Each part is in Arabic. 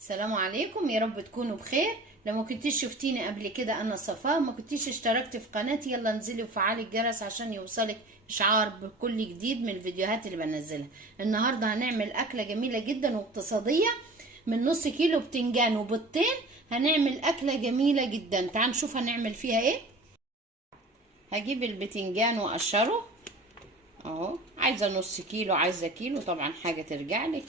السلام عليكم، يا رب تكونوا بخير. لو ما كنتيش شفتيني قبل كده انا صفاء، ما كنتيش اشتركت في قناتي، يلا انزلي وفعلي الجرس عشان يوصلك اشعار بكل جديد من الفيديوهات اللي بنزلها. النهارده هنعمل اكله جميله جدا واقتصاديه من نص كيلو بتنجان وبيضتين. هنعمل اكله جميله جدا، تعالوا نشوف هنعمل فيها ايه. هجيب البتنجان واقشره اهو، عايزه نص كيلو عايزه كيلو، طبعا حاجه ترجع لك.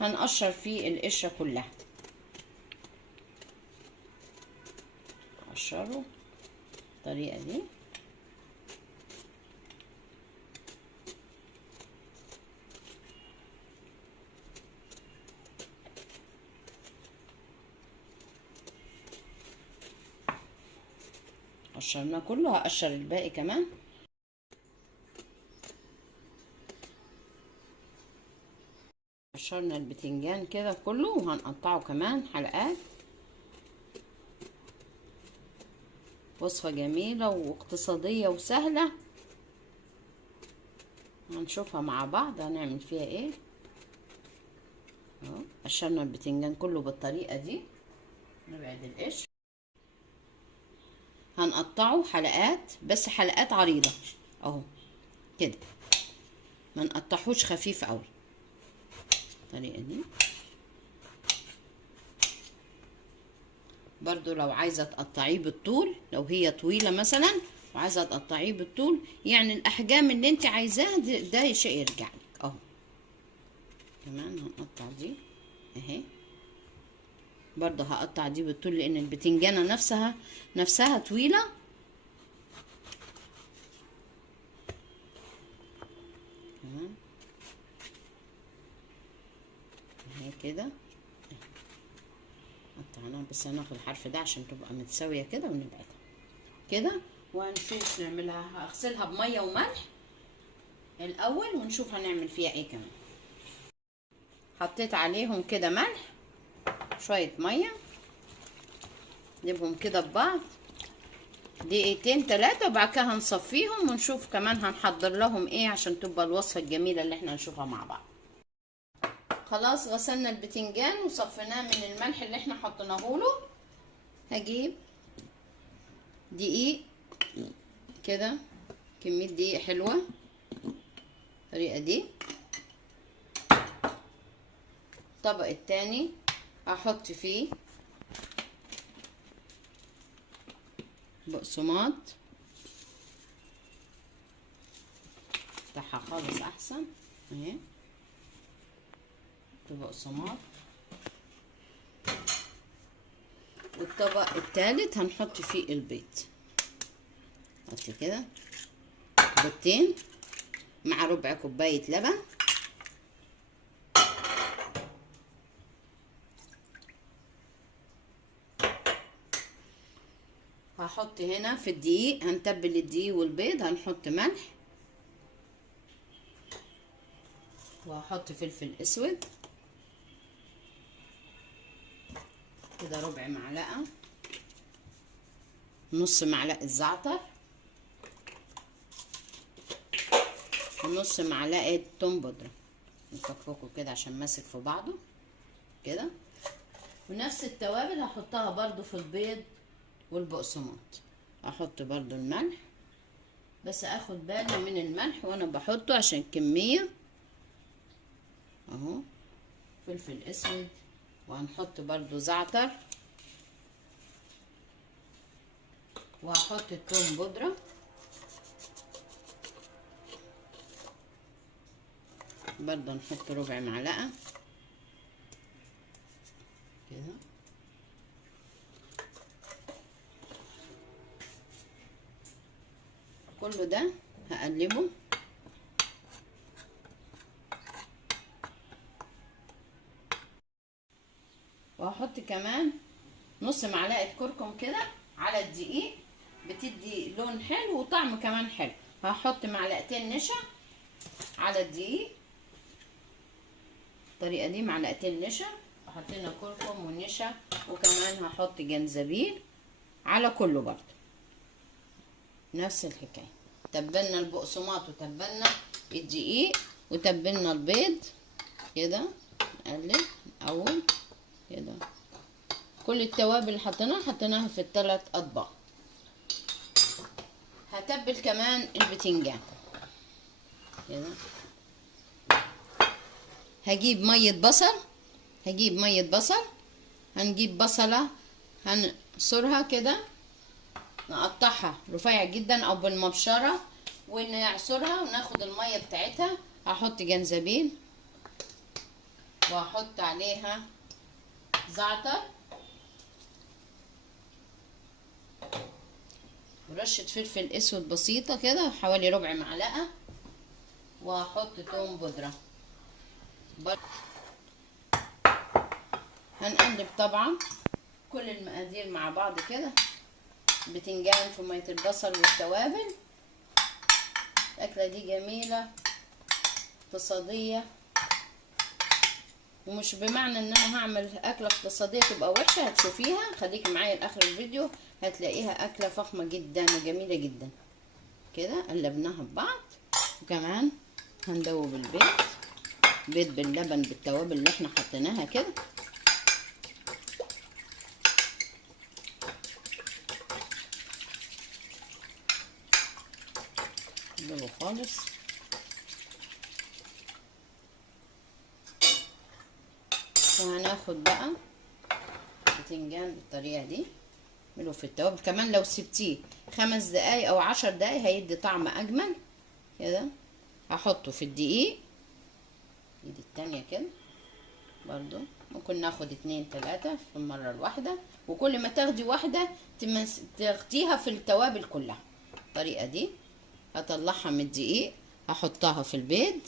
هنقشر فيه القشره كلها، اقشره بالطريقه دي. قشرناه كله، هقشر الباقي كمان. قشرنا البتنجان كده كله وهنقطعه كمان حلقات. وصفة جميلة واقتصادية وسهلة، هنشوفها مع بعض هنعمل فيها ايه. اهو قشرنا البتنجان كله بالطريقة دي، نبعد القشر. هنقطعه حلقات، بس حلقات عريضة اهو كده، ما نقطعوش خفيف قوي بالطريقة دي. برضو لو عايزة تقطعيه بالطول، لو هي طويلة مثلا وعايزة تقطعيه بالطول، يعني الأحجام اللي انت عايزاها ده شيء يرجع لك اهو. كمان هنقطع دي اهي، برضو هقطع دي بالطول لأن البتنجانة نفسها طويلة. كمان اهي كده قطعناها، بس هناخد الحرف ده عشان تبقى متساوية كده ونبعدها كده. وهنشوف نعملها، هغسلها بمية وملح الأول ونشوف هنعمل فيها ايه كمان. حطيت عليهم كده ملح، شوية مية، نجيبهم كده ببعض دقيقتين 3 وبعد كده هنصفيهم ونشوف كمان هنحضر لهم ايه عشان تبقى الوصفة الجميلة اللي احنا نشوفها مع بعض. خلاص غسلنا البتنجان وصفيناه من الملح اللي احنا حطيناه له. هجيب دقيق كده، كمية دقيق حلوة بالطريقة دي. الطبق التاني هحط فيه بقسماط، افتحها خالص احسن اهي، بقسماط. والطبق التالت هنحط فيه البيض، حط كده بيضتين مع ربع كوباية لبن. هحط هنا في الدقيق، هنتبل الدقيق والبيض، هنحط ملح وهحط فلفل اسود كده ربع معلقة، نص معلقة زعتر، ونص معلقة توم بودرة. نفكفكه كده عشان ماسك في بعضه كده. ونفس التوابل هحطها برضو في البيض والبقسماط. هحط برضو الملح، بس اخد بالي من الملح وانا بحطه عشان كمية اهو. فلفل اسود، وهنحط برضو زعتر، وهحط التوم بودرة برضو، نحط ربع معلقة كده. كله ده هقلبه. وهحط كمان نص معلقة كركم كده على الدقيق، بتدي لون حلو وطعم كمان حلو. هحط معلقتين نشا على الدقيق بالطريقة دي، معلقتين نشا. حطينا كركم ونشا، وكمان هحط جنزبيل على كله برضه نفس الحكاية. تبلنا البقسماط وتبلنا الدقيق وتبلنا البيض كده، نقلب الاول كده كل التوابل اللي حطيناها في الثلاث اطباق. هتبل كمان البتنجان كده. هجيب ميه بصل، هنجيب بصله هنصرها كده، نقطعها رفيع جدا او بالمبشره ونعصرها وناخد الميه بتاعتها. هحط جنزبيل وهحط عليها زعتر ورشه فلفل اسود بسيطه كده حوالي ربع معلقه، وهحط توم بودره. هنقلب طبعا كل المقادير مع بعض كده، بتنجان في ميه البصل والتوابل. الاكله دي جميله اقتصاديه، ومش بمعنى ان انا هعمل اكله اقتصاديه تبقى وحشه، هتشوفيها خليكي معايا لاخر الفيديو هتلاقيها اكله فخمه جدا وجميله جدا. كده قلبناها ببعض، وكمان هندوب بيض باللبن بالتوابل اللي احنا حطيناها كده. نقلبه خالص. وهناخد بقى بتنجان بالطريقه دي، نعمله في التوابل. كمان لو سبتيه 5 دقايق او 10 دقايق هيدي طعم اجمل كده. هحطه في الدقيق ايدي التانية كده برضو، ممكن ناخد 2 3 في المره الواحده، وكل ما تاخدي واحده تاخديها في التوابل كلها. الطريقه دي هطلعها من الدقيق، هحطها في البيض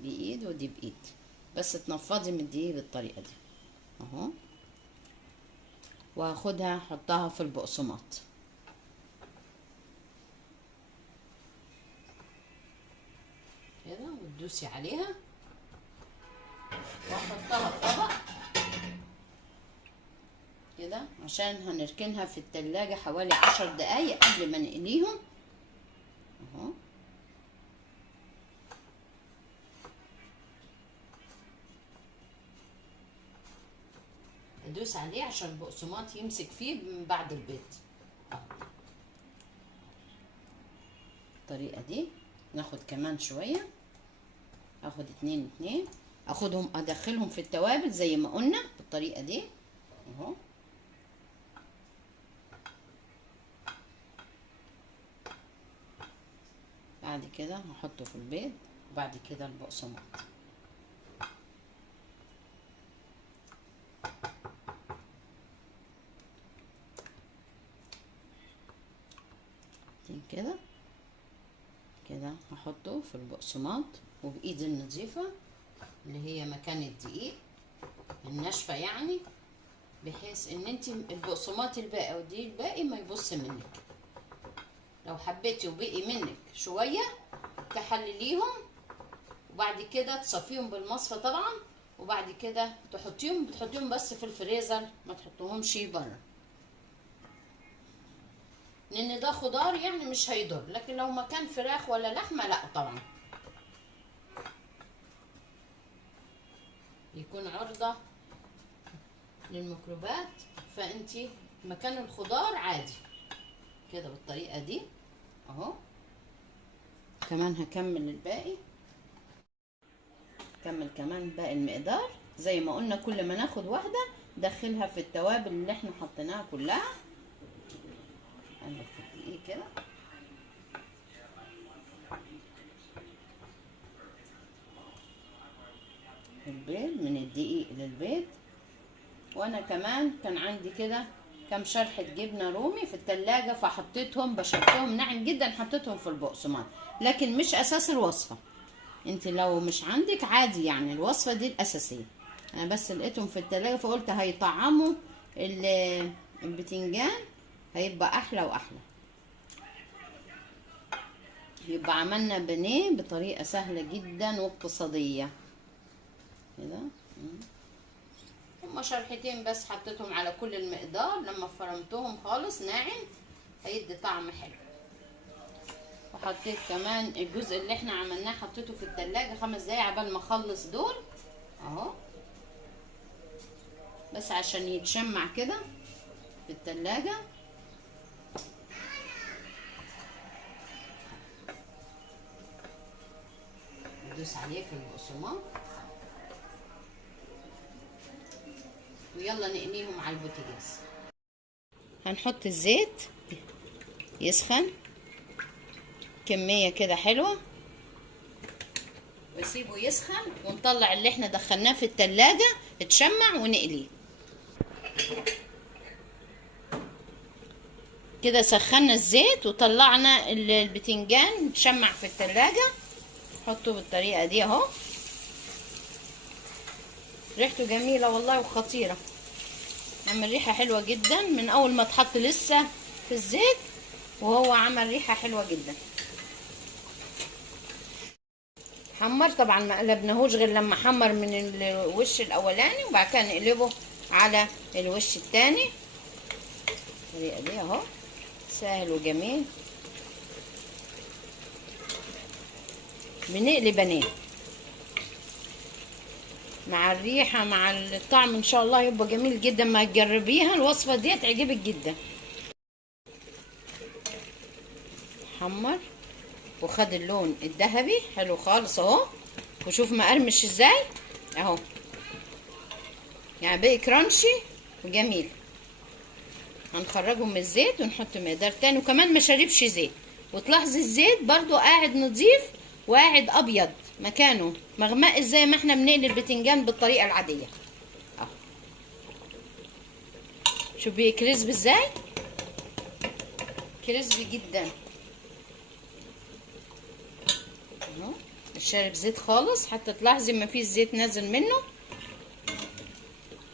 بايد ودي بايد، بس تنفضي من الدقيق بالطريقه دي اهو. وهاخدها احطها في البقسماط كده، وتدوسي عليها واحطها في طبق كده، عشان هنركنها في التلاجة حوالي 10 دقايق قبل ما نقليهم اهو. ادوس عليه عشان البقسماط يمسك فيه من بعد البيض اهو. الطريقة دي ناخد كمان شوية، اخد 2 اخدهم ادخلهم في التوابل زي ما قلنا بالطريقة دي اهو. بعد كده هحطه في البيض، وبعد كده البقسماط كده كده. هحطه في البقسماط وبايدي النظيفة اللي هي مكان الدقيق الناشفة يعني، بحيث ان انت البقسماط الباقي ودي الباقي ما يبص منك. لو حبيتي وبقي منك شوية تحلليهم، وبعد كده تصفيهم بالمصفى طبعا، وبعد كده بتحطيهم بس في الفريزر، ما تحطوهمش بره، لان ده خضار يعني مش هيضر. لكن لو مكان فراخ ولا لحمه لا طبعا يكون عرضه للميكروبات، فانتي مكان الخضار عادي كده بالطريقه دي اهو. كمان هكمل الباقي، كمان باقي المقدار زي ما قلنا. كل ما ناخد واحده ندخلها في التوابل اللي احنا حطيناها كلها. في الدقيق كده البيض، من الدقيق للبيض. وانا كمان كان عندي كده كام شرحة جبنة رومي في التلاجة، فحطيتهم بشرتهم ناعم جدا، حطيتهم في البقسماط، لكن مش اساس الوصفة. انت لو مش عندك عادي يعني، الوصفة دي الاساسية. انا بس لقيتهم في التلاجة فقلت هيطعموا البتنجان، هيبقى احلى واحلى. يبقى عملنا بانيه بطريقة سهلة جدا واقتصادية كده. هما شرحتين بس حطيتهم على كل المقدار، لما فرمتهم خالص ناعم هيدي طعم حلو. وحطيت كمان الجزء اللي احنا عملناه حطيته في التلاجة 5 دقايق عبال ما اخلص دول اهو، بس عشان يتشمع كده في التلاجة. ندوس عليه في البقسماط ويلا نقليهم على البوتاجاز. هنحط الزيت يسخن كمية كده حلوة واسيبه يسخن، ونطلع اللي احنا دخلناه في التلاجة اتشمع ونقليه كده. سخنا الزيت وطلعنا البتنجان اتشمع في التلاجة. نحطه بالطريقة دي اهو. ريحته جميلة والله وخطيرة، عمل ريحة حلوة جدا من اول ما اتحط لسه في الزيت، وهو عمل ريحة حلوة جدا. حمر طبعا، ما قلبناهوش غير لما حمر من الوش الاولاني، وبعد كده نقلبه على الوش التاني بالطريقة دي اهو. سهل وجميل. بنقلي بانيه مع الريحة مع الطعم ان شاء الله يبقى جميل جدا. ما تجربيها الوصفة دي تعجبك جدا. حمر وخد اللون الذهبي حلو خالص اهو، وشوف مقرمش ازاي اهو، يعني بقى كرانشي وجميل. هنخرجه من الزيت ونحط مقدار تاني، وكمان ما شربش زيت. وتلاحظي الزيت برضو قاعد نظيف وقاعد ابيض مكانه مغمق زي ما احنا بنقلي البتنجان بالطريقه العاديه اهو. شوف بيكرسب ازاي، كرسبي جدا اهو. مش شارب زيت خالص، حتى تلاحظي ما فيش زيت نازل منه.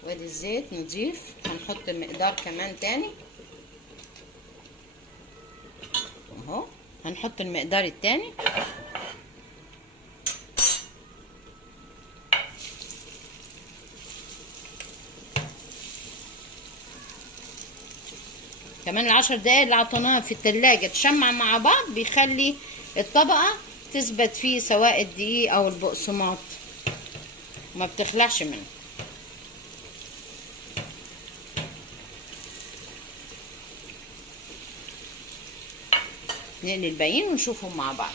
وادي الزيت نضيف. هنحط مقدار كمان تاني اهو. هنحط المقدار التاني كمان. ال10 دقايق اللي عطيناها في التلاجة تشمع مع بعض بيخلي الطبقة تثبت فيه، سواء الدقيق او البقسماط ما بتخلعش منه. نقلي الباقيين ونشوفهم مع بعض.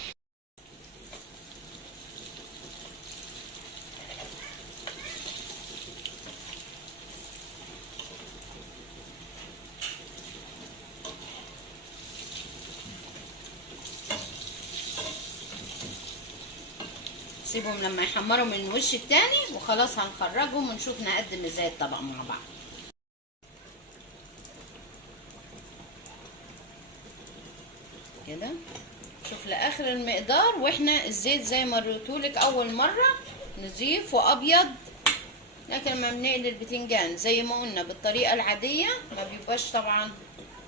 سيبهم لما يحمروا من الوش التاني وخلاص. هنخرجهم ونشوف نقدم ازاي الطبق مع بعض. كده شوف لاخر المقدار. واحنا الزيت زي ما وريتهولك اول مره نضيف وابيض، لكن لما بنقلي البتنجان زي ما قلنا بالطريقه العاديه ما بيبقاش طبعا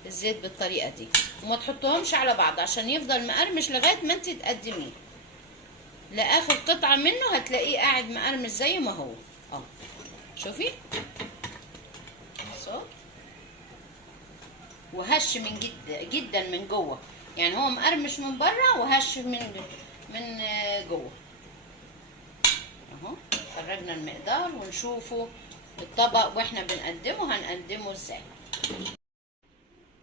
الزيت بالطريقه دي. وما تحطوهمش على بعض عشان يفضل مقرمش لغايه ما انت تقدميه. لاخر قطعه منه هتلاقيه قاعد مقرمش زي ما هو اهو. شوفي صوت وهش من جدا من جوه، يعني هو مقرمش من بره وهش من جوه اهو. خرجنا المقدار ونشوفه الطبق واحنا بنقدمه هنقدمه ازاي.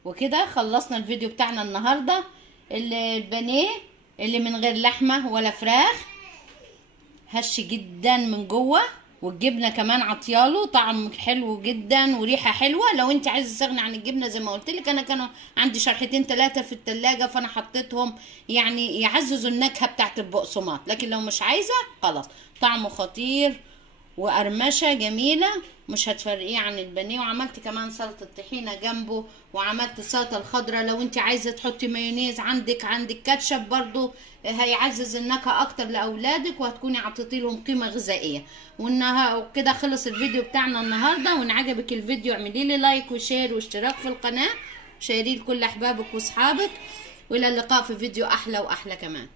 وكده خلصنا الفيديو بتاعنا النهارده. البانيه اللي من غير لحمه ولا فراخ، هش جدا من جوه، والجبنه كمان عطياله طعم حلو جدا وريحه حلوه. لو انت عايزه تستغني عن الجبنه زي ما قلت لك، انا كانوا عندي شرحتين 3 في التلاجة فانا حطيتهم يعني يعززوا النكهه بتاعت البقسماط. لكن لو مش عايزه خلاص، طعمه خطير وقرمشه جميله مش هتفرقيه عن البانيه. وعملت كمان سلطه طحينه جنبه، وعملت السلطه الخضراء. لو انت عايزه تحطي مايونيز عندك كاتشب برضو هيعزز النكهه اكتر لاولادك، وهتكوني عطيتي لهم قيمه غذائيه. وكده خلص الفيديو بتاعنا النهارده. وان عجبك الفيديو اعملي لي لايك وشير واشتراك في القناه، شيريه لكل احبابك واصحابك. والى اللقاء في فيديو احلى واحلى كمان.